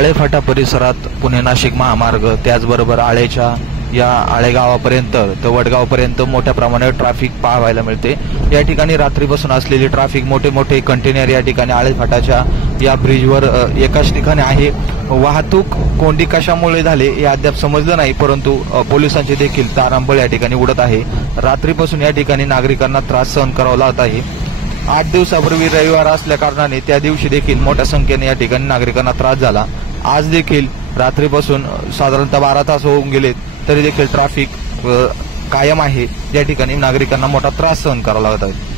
आळे फाटा परिसरात पुणे नाशिक महामार्ग त्याचबरोबर आळेच्या या आळे गावापर्यंत तर वडगावपर्यंत मोठ्या प्रमाणात ट्रॅफिक पाहायला मिळते। या ठिकाणी रात्रीपासून असलेली ट्रॅफिक मोठे मोठे कंटेनर या ठिकाणी आळे फाटाच्या या ब्रिजवर एकाच ठिकाणी आहे। वाहतूक कोंडी कशामुळे झाले हे अद्याप समजलं नाही, परंतु पोलिसांचे देखील तारांबळ या ठिकाणी उडत आहे। रात्रीपासून या ठिकाणी नागरिकांना त्रास सहन करावा लागत आहे। 8 दिवसापूर्वी रविवार असल्या कारणाने त्या दिवशी देखील मोठ्या संख्येने या ठिकाणी नागरिकांना त्रास झाला। आज देखील रात्रीपासून साधारणतः 12 तास होऊन गेलेत तरी देखील ट्रॅफिक कायम आहे। या ठिकाणी नागरिकांना मोठा त्रास सहन करावा लागत आहे।